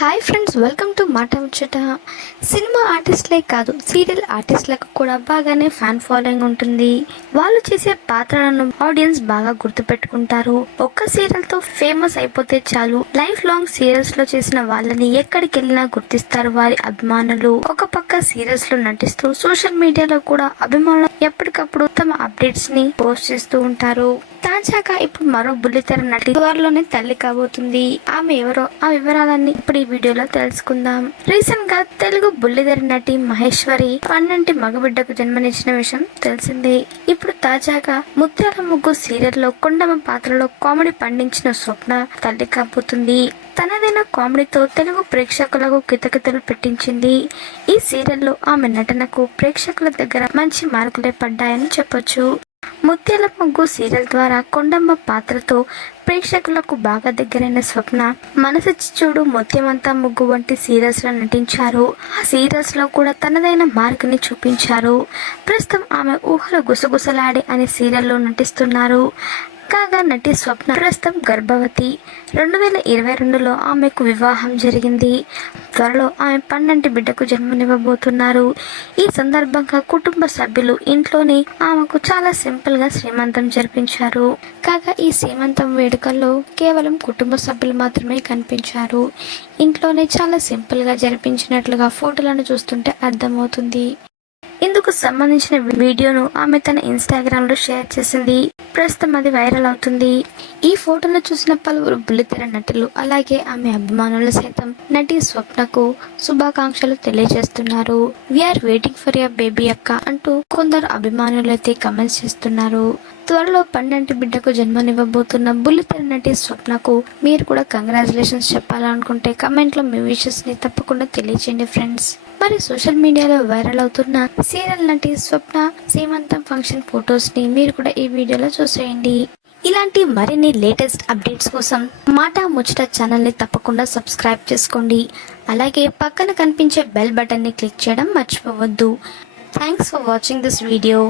Hi friends welcome to మాట ముచ్చట cinema ఆర్టిస్ట్లే కాదు సీరియల్ ఆర్టిస్ట్లకు కూడా బాగానే ఫ్యాన్ ఫాలోయింగ్ ఉంటుంది. వాళ్ళు చేసే పాత్రలను ఆడియన్స్ బాగా గుర్తుపెట్టుకుంటారు. ఒక్క సీరియల్తో ఫేమస్ అయిపోతే చాలు. లైఫ్ లాంగ్ సీరియల్స్లో చేసిన వాళ్ళని ఎక్కడికి వెళ్ళినా గుర్తిస్తారు వారి అభిమానులు. ఒక పక్క సీరియల్స్లో నటిస్తూ సోషల్ మీడియాలో కూడా అభిమానులు ఎప్పటికప్పుడు తమ అప్డేట్స్ని పోస్ట్ చేస్తూ ఉంటారు. తాజాగా ఇప్పుడు మరో బుల్లితెర నటి త్వరలోనే తల్లి కాబోతుంది. ఆమె ఎవరో ఆ వివరాలన్నీ ఇప్పుడు ఈ వీడియోలో తెలుసుకుందాం. రీసెంట్గా తెలుగు బుల్లితెర నటి మహేశ్వరి పన్నంటి మగబిడ్డకు జన్మనిచ్చిన విషయం తెలిసిందే. ఇప్పుడు తాజాగా ముత్యాల ముగ్గు సీరియల్లో కొండమ్మ పాత్రలో కామెడీ పండించిన స్వప్న తల్లి కాబోతుంది. తనదైన కామెడీతో తెలుగు ప్రేక్షకులకు కితకితలు పెట్టించింది. ఈ సీరియల్లో ఆమె నటనకు ప్రేక్షకుల దగ్గర మంచి మార్కులే పడ్డాయని చెప్పారు చెప్పొచ్చు. ముత్యాల ముగ్గు సీరియల్ ద్వారా కొండమ్మ పాత్రతో ప్రేక్షకులకు బాగా దగ్గరైన స్వప్న మనసు చూడు ముత్యమంతా ముగ్గు వంటి సీరియల్స్లో నటించారు. ఆ సీరియల్స్లో కూడా తనదైన మార్కుని చూపించారు. ప్రస్తుతం ఆమె ఊహలు గుసగుసలాడే అనే సీరియల్లో నటిస్తున్నారు. కాగా నటి స్వప్న ప్రస్తుతం గర్భవతి. రెండు వేల ఇరవై రెండులో ఆమెకు వివాహం జరిగింది. త్వరలో ఆమె పన్నెంటి బిడ్డకు జన్మనివ్వబోతున్నారు. ఈ సందర్భంగా కుటుంబ సభ్యులు ఇంట్లోనే ఆమెకు చాలా సింపుల్గా శ్రీమంతం జరిపించారు. కాగా ఈ శ్రీమంతం వేడుకల్లో కేవలం కుటుంబ సభ్యులు మాత్రమే కనిపించారు. ఇంట్లోనే చాలా సింపుల్గా జరిపించినట్లుగా ఫోటోలను చూస్తుంటే అర్థమవుతుంది. అందుకు సంబంధించిన వీడియోను ఆమె తన ఇన్స్టాగ్రామ్లో షేర్ చేసింది. ప్రస్తుతం అది వైరల్ అవుతుంది. ఈ ఫోటోను చూసిన పలువురు బుల్లితెర నటులు అలాగే ఆమె అభిమానులు సైతం నటి స్వప్నకు శుభాకాంక్షలు తెలియజేస్తున్నారు. We're waiting for your baby అక్క అంటూ కొందరు అభిమానులు అయితే కమెంట్స్ చేస్తున్నారు. త్వరలో పండంటి బిడ్డకు జన్మనివ్వబోతున్న బుల్లితెర నటి స్వప్నకు మీరు కూడా కంగ్రాచులేషన్స్ చెప్పాలనుకుంటే కమెంట్లో మీ విషెస్ని తప్పకుండా తెలియజేయండి ఫ్రెండ్స్ మరి సోషల్ మీడియాలో వైరల్ అవుతున్న సీరియల్ నటి స్వప్న సీమంతం ఫంక్షన్ ఫొటోస్ని మీరు కూడా ఈ వీడియోలో చూసేయండి. ఇలాంటి మరిన్ని లేటెస్ట్ అప్డేట్స్ కోసం మాట ముచ్చట ఛానల్ని తప్పకుండా సబ్స్క్రైబ్ చేసుకోండి. అలాగే పక్కన కనిపించే బెల్ బటన్ని క్లిక్ చేయడం మర్చిపోవద్దు. Thanks for watching this video